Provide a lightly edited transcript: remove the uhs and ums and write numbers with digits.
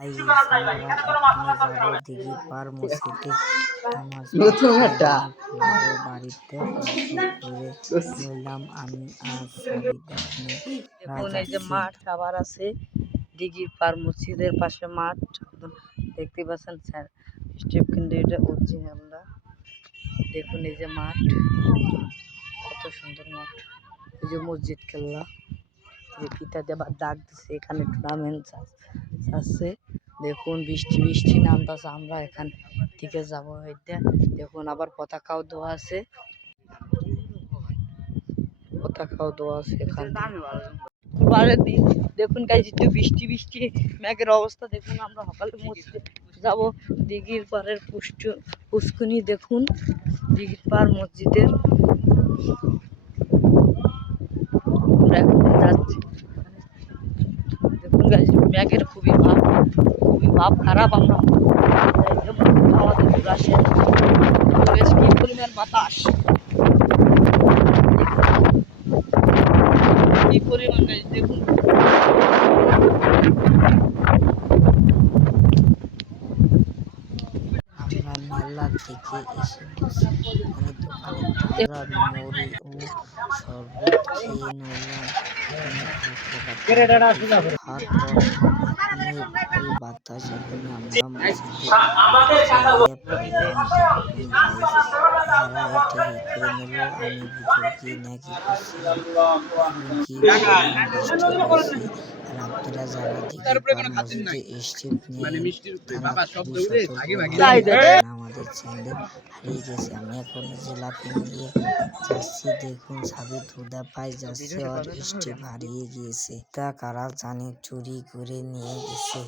Guys আমরা এখনই যাব দিঘির পার মসজিদে নামাজ পড়তে। ও বাড়িতে ঘুরে বললাম আমি আর সাবিত এখানে দেখুন এই যে মাঠ আবার আছে দিঘির পার মসজিদের পাশে মাঠ দেখতে পাচ্ছেন স্যার স্টেপ কিন্তু এটা অরিজিনাল না। দেখুন এই যে মাঠ কত সুন্দর মাঠ, এই যে মসজিদ কেল্লা যে পিতা দেবার ডাক দিচ্ছে এখানে টুর্নামেন্ট আছে। দেখুন বৃষ্টি বৃষ্টি নামতেছে, আমরা এখান থেকে যাবো হইতে। দেখুন আবার পতাকাও দেওয়া আছে, পতাকাও দেওয়া আছে এখানে। দেখুন গাইজ একটু বৃষ্টি বৃষ্টি মেঘের অবস্থা দেখুন। আমরা সকালে মসজিদে যাবো দিঘির পাড়ের পুষ্কুনি। দেখুন দিঘির পাড় মসজিদের আমরা এখন যাচ্ছি। দেখুন গাইজ মেঘের খুবই ভাব খারাপ। আমরা আমাদের ঘোরা শেষ, কি পরিমাণ বাতাস, কি পরিমাণ গাইজ দেখুন। আমরা মেলা থেকে এসে বসে এখানে দোকানে ঠান্ডা মুড়ি ও শরবত খেয়ে নিলাম। এখানে এই বাতাস এখানে আমরা মসজিদে করে নিল। আমি ভিতর কি নাকি করছি আর আপনারা যারা দিঘির পার মসজিদে স্টেপ নিয়ে আমাদের চ্যানেল হারিয়ে গেছে। আমি এখন জিলাপি নিয়ে যাচ্ছি। দেখুন সাবিত হুদা পাই যাচ্ছে আর স্টেপ হারিয়ে গিয়েছে, তা কারা জানে চুরি করে নিয়ে গেছে।